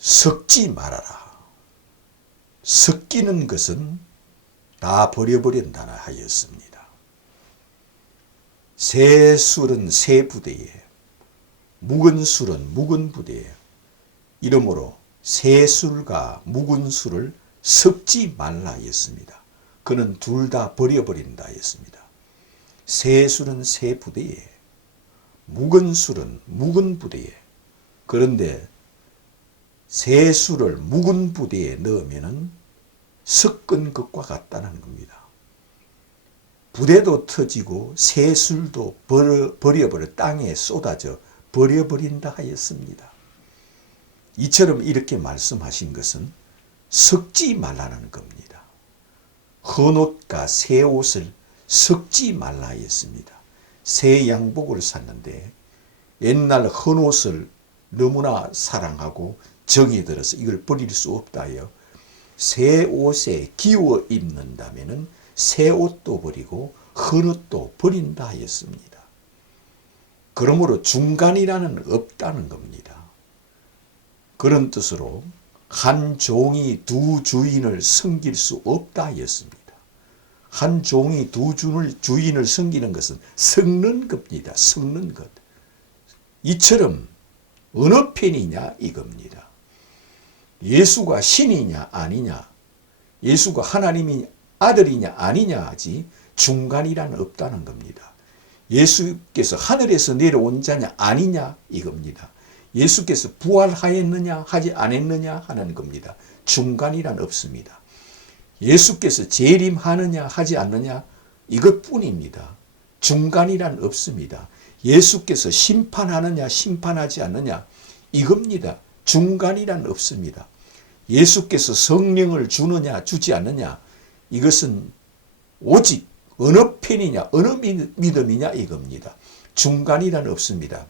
섞지 말아라. 섞이는 것은 다 버려버린다나 하였습니다. 새 술은 새 부대에, 묵은 술은 묵은 부대에, 이러므로 새 술과 묵은 술을 섞지 말라 하였습니다. 그는 둘 다 버려버린다 하였습니다. 새 술은 새 부대에, 묵은 술은 묵은 부대에. 그런데 새 술을 묵은 부대에 넣으면은 섞은 것과 같다는 겁니다. 부대도 터지고 새 술도 버려버려 땅에 쏟아져 버려버린다 하였습니다. 이처럼 이렇게 말씀하신 것은 섞지 말라는 겁니다. 헌옷과 새 옷을 섞지 말라 하였습니다. 새 양복을 샀는데 옛날 헌옷을 너무나 사랑하고 정이 들어서 이걸 버릴 수 없다 하여 새 옷에 기워 입는다면은 새 옷도 버리고 헌옷도 버린다 하였습니다. 그러므로 중간이라는 없다는 겁니다. 그런 뜻으로 한 종이 두 주인을 섬길 수 없다 하였습니다. 한 종이 두 주인을 섬기는 것은 섞는 겁니다. 섞는 것. 이처럼 어느 편이냐 이겁니다. 예수가 신이냐 아니냐, 예수가 하나님이 아들이냐 아니냐 하지 중간이란 없다는 겁니다. 예수께서 하늘에서 내려온 자냐 아니냐 이겁니다. 예수께서 부활하였느냐 하지 않았느냐 하는 겁니다. 중간이란 없습니다. 예수께서 재림하느냐 하지 않느냐 이것뿐입니다. 중간이란 없습니다. 예수께서 심판하느냐 심판하지 않느냐 이겁니다. 중간이란 없습니다. 예수께서 성령을 주느냐 주지 않느냐 이것은 오직 어느 편이냐 어느 믿음이냐 이겁니다. 중간이란 없습니다.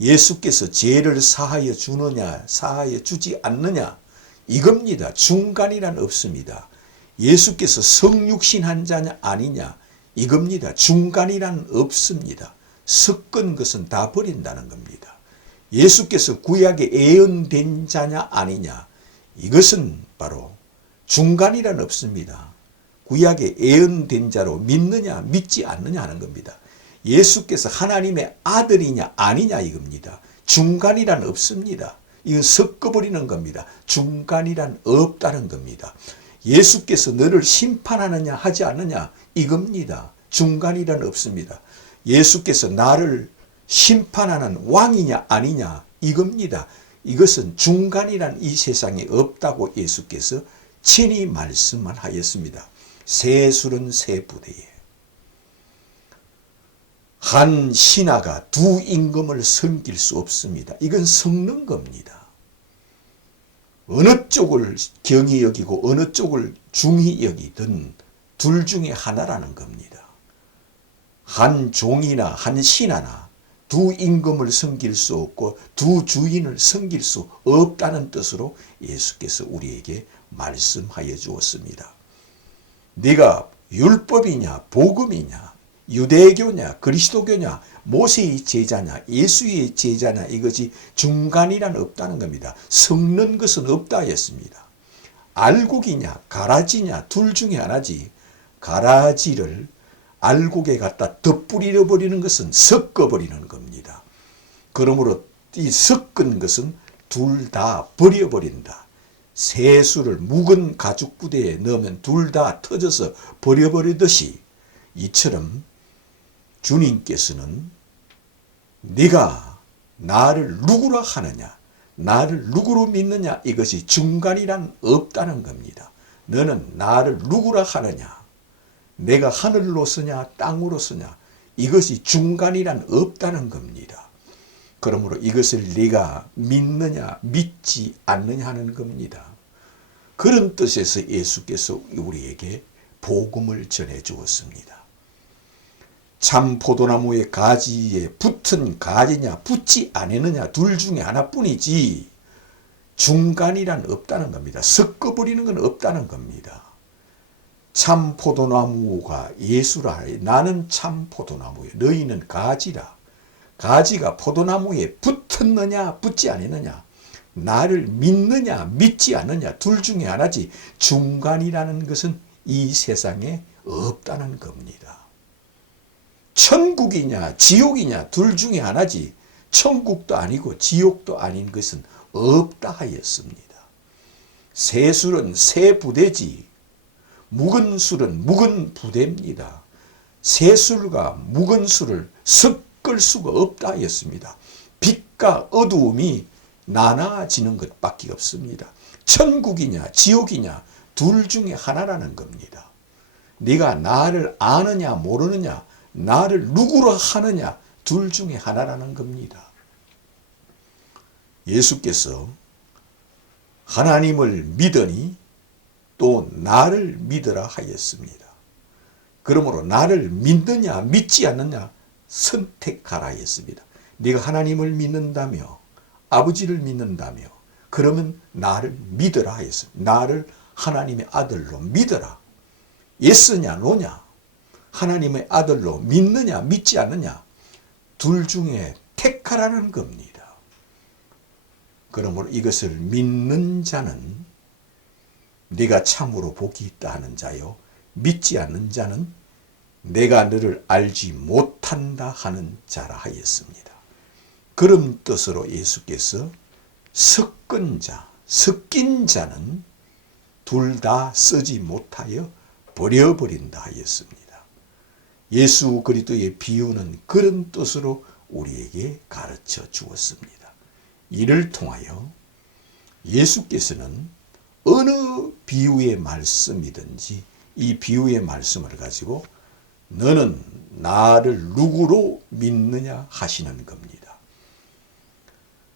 예수께서 죄를 사하여 주느냐 사하여 주지 않느냐 이겁니다. 중간이란 없습니다. 예수께서 성육신한 자냐 아니냐 이겁니다. 중간이란 없습니다. 섞은 것은 다 버린다는 겁니다. 예수께서 구약에 예언된 자냐 아니냐 이것은 바로 중간이란 없습니다. 구약에 예언된 자로 믿느냐 믿지 않느냐 하는 겁니다. 예수께서 하나님의 아들이냐 아니냐 이겁니다. 중간이란 없습니다. 이건 섞어버리는 겁니다. 중간이란 없다는 겁니다. 예수께서 너를 심판하느냐 하지 않느냐 이겁니다. 중간이란 없습니다. 예수께서 나를 심판하는 왕이냐 아니냐 이겁니다. 이것은 중간이란 이 세상에 없다고 예수께서 친히 말씀을 하였습니다. 새 술은 새 부대에, 한 신하가 두 임금을 섬길 수 없습니다. 이건 섞는 겁니다. 어느 쪽을 경히 여기고 어느 쪽을 중히 여기든 둘 중에 하나라는 겁니다. 한 종이나 한 신하나 두 임금을 섬길 수 없고 두 주인을 섬길 수 없다는 뜻으로 예수께서 우리에게 말씀하여 주었습니다. 네가 율법이냐 복음이냐 유대교냐 그리스도교냐 모세의 제자냐 예수의 제자냐 이것이 중간이란 없다는 겁니다. 섞는 것은 없다 했습니다. 알곡이냐 가라지냐 둘 중에 하나지 가라지를 알곡에 갖다 덧뿌려 버리는 것은 섞어버리는 겁니다. 그러므로 이 섞은 것은 둘 다 버려버린다. 새술을 묵은 가죽 부대에 넣으면 둘 다 터져서 버려버리듯이 이처럼 주님께서는 네가 나를 누구라 하느냐 나를 누구로 믿느냐 이것이 중간이란 없다는 겁니다. 너는 나를 누구라 하느냐 내가 하늘로 서냐 땅으로 서냐 이것이 중간이란 없다는 겁니다. 그러므로 이것을 네가 믿느냐 믿지 않느냐 하는 겁니다. 그런 뜻에서 예수께서 우리에게 복음을 전해 주었습니다. 참 포도나무의 가지에 붙은 가지냐 붙지 않느냐 둘 중에 하나뿐이지 중간이란 없다는 겁니다. 섞어버리는 건 없다는 겁니다. 참 포도나무가 예수라 나는 참 포도나무에 너희는 가지라. 가지가 포도나무에 붙었느냐 붙지 않느냐 나를 믿느냐 믿지 않느냐 둘 중에 하나지 중간이라는 것은 이 세상에 없다는 겁니다. 천국이냐 지옥이냐 둘 중에 하나지 천국도 아니고 지옥도 아닌 것은 없다 하였습니다. 새 술은 새 부대지 묵은 술은 묵은 부대입니다. 새 술과 묵은 술을 섞을 수가 없다 하였습니다. 빛과 어두움이 나눠지는 것밖에 없습니다. 천국이냐 지옥이냐 둘 중에 하나라는 겁니다. 네가 나를 아느냐 모르느냐 나를 누구로 하느냐 둘 중에 하나라는 겁니다. 예수께서 하나님을 믿으니 또 나를 믿으라 하였습니다. 그러므로 나를 믿느냐 믿지 않느냐 선택하라 했습니다. 네가 하나님을 믿는다며 아버지를 믿는다며 그러면 나를 믿으라 하였습니다. 나를 하나님의 아들로 믿어라. 예스냐 노냐 하나님의 아들로 믿느냐 믿지 않느냐 둘 중에 택하라는 겁니다. 그러므로 이것을 믿는 자는 네가 참으로 복이 있다 하는 자요 믿지 않는 자는 내가 너를 알지 못한다 하는 자라 하였습니다. 그런 뜻으로 예수께서 섞은 자, 섞인 자는 둘 다 쓰지 못하여 버려버린다 하였습니다. 예수 그리스도의 비유는 그런 뜻으로 우리에게 가르쳐 주었습니다. 이를 통하여 예수께서는 어느 비유의 말씀이든지 이 비유의 말씀을 가지고 너는 나를 누구로 믿느냐 하시는 겁니다.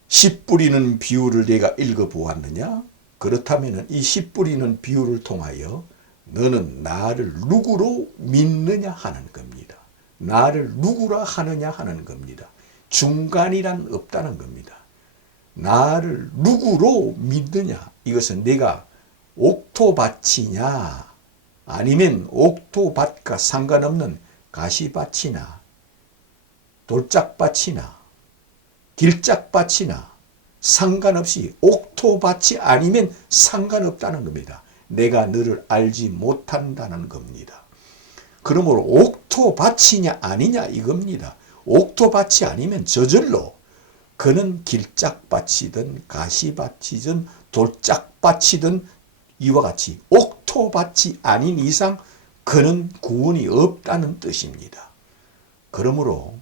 씨 뿌리는 비유를 내가 읽어보았느냐? 그렇다면 이 씨 뿌리는 비유를 통하여 너는 나를 누구로 믿느냐 하는 겁니다. 나를 누구라 하느냐 하는 겁니다. 중간이란 없다는 겁니다. 나를 누구로 믿느냐 이것은 내가 옥토밭이냐 아니면 옥토밭과 상관없는 가시밭이나 돌짝밭이나 길짝밭이나 상관없이 옥토밭이 아니면 상관없다는 겁니다. 내가 너를 알지 못한다는 겁니다. 그러므로 옥토밭이냐 아니냐 이겁니다. 옥토밭이 아니면 저절로 그는 길짝밭이든 가시밭이든 돌짝밭이든 이와 같이 옥토밭이 아닌 이상 그는 구원이 없다는 뜻입니다. 그러므로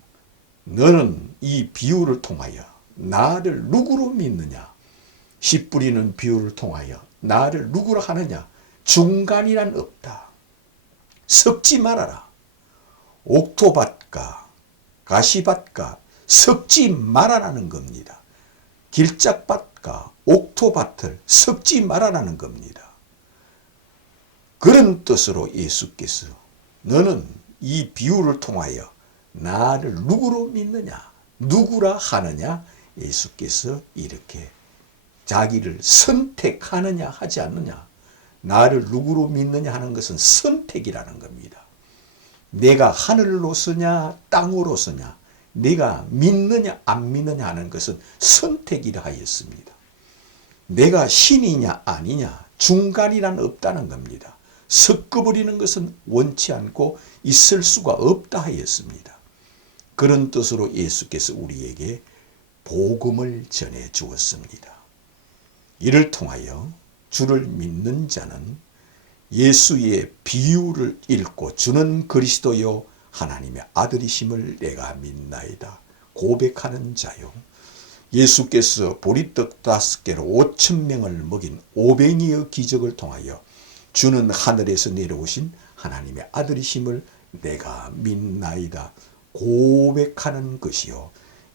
너는 이 비유를 통하여 나를 누구로 믿느냐 씨 뿌리는 비유를 통하여 나를 누구로 하느냐 중간이란 없다. 섞지 말아라. 옥토밭과 가시밭과 섞지 말아라는 겁니다. 길짝밭과 옥토밭을 섞지 말아라는 겁니다. 그런 뜻으로 예수께서 너는 이 비유를 통하여 나를 누구로 믿느냐 누구라 하느냐 예수께서 이렇게 자기를 선택하느냐 하지 않느냐 나를 누구로 믿느냐 하는 것은 선택이라는 겁니다. 내가 하늘로 서냐 땅으로 서냐 내가 믿느냐 안 믿느냐 하는 것은 선택이라 하였습니다. 내가 신이냐 아니냐 중간이란 없다는 겁니다. 섞어버리는 것은 원치 않고 있을 수가 없다 하였습니다. 그런 뜻으로 예수께서 우리에게 복음을 전해 주었습니다. 이를 통하여 주를 믿는 자는 예수의 비유를 읽고 주는 그리스도요 하나님의 아들이심을 내가 믿나이다 고백하는 자요. 예수께서 보리떡 5개로 5,000명을 먹인 오병이의 기적을 통하여 주는 하늘에서 내려오신 하나님의 아들이심을 내가 믿나이다 고백하는 것이요.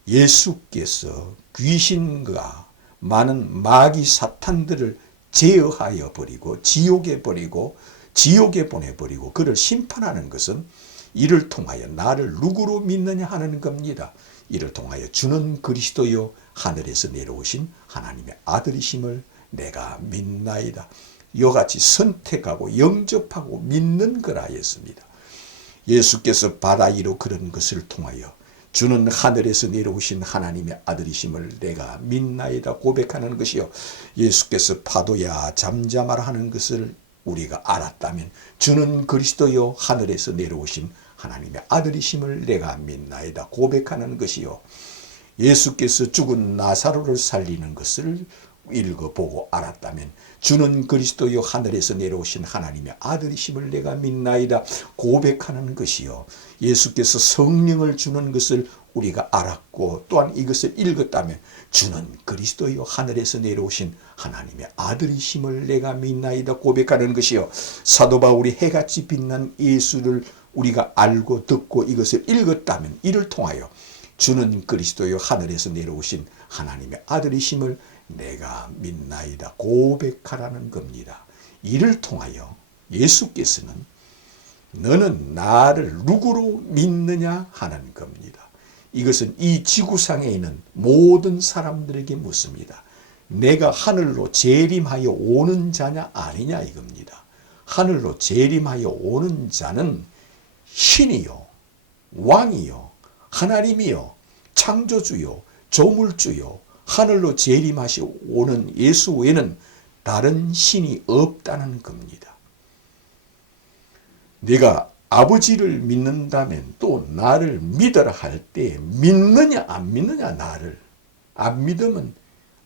예수께서 귀신과 많은 마귀 사탄들을 제어하여 버리고 지옥에 보내버리고 그를 심판하는 것은 이를 통하여 나를 누구로 믿느냐 하는 겁니다. 이를 통하여 주는 그리스도요 하늘에서 내려오신 하나님의 아들이심을 내가 믿나이다. 이와 같이 선택하고 영접하고 믿는 거라 했습니다. 예수께서 바다 위로 그런 것을 통하여 주는 하늘에서 내려오신 하나님의 아들이심을 내가 믿나이다 고백하는 것이요. 예수께서 파도야 잠잠하라 하는 것을 우리가 알았다면 주는 그리스도요 하늘에서 내려오신 하나님의 아들이심을 내가 믿나이다 고백하는 것이요. 예수께서 죽은 나사로를 살리는 것을 읽어보고 알았다면 주는 그리스도요 하늘에서 내려오신 하나님의 아들이심을 내가 믿나이다 고백하는 것이요. 예수께서 성령을 주는 것을 우리가 알았고 또한 이것을 읽었다면 주는 그리스도요 하늘에서 내려오신 하나님의 아들이심을 내가 믿나이다 고백하는 것이요. 사도 바울이 해같이 빛난 예수를 우리가 알고 듣고 이것을 읽었다면 이를 통하여 주는 그리스도요 하늘에서 내려오신 하나님의 아들이심을 내가 믿나이다 고백하라는 겁니다. 이를 통하여 예수께서는 너는 나를 누구로 믿느냐 하는 겁니다. 이것은 이 지구상에 있는 모든 사람들에게 묻습니다. 내가 하늘로 재림하여 오는 자냐 아니냐 이겁니다. 하늘로 재림하여 오는 자는 신이요 왕이요 하나님이요 창조주요 조물주요 하늘로 재림하시고 오는 예수 외에는 다른 신이 없다는 겁니다. 내가 아버지를 믿는다면 또 나를 믿어라 할 때 믿느냐 안 믿느냐 나를 안 믿으면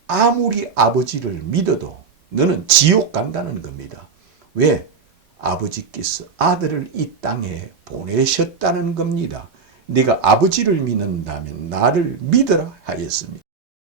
아무리 아버지를 믿어도 너는 지옥 간다는 겁니다. 왜? 아버지께서 아들을 이 땅에 보내셨다는 겁니다. 네가 아버지를 믿는다면 나를 믿어라 하였습니다.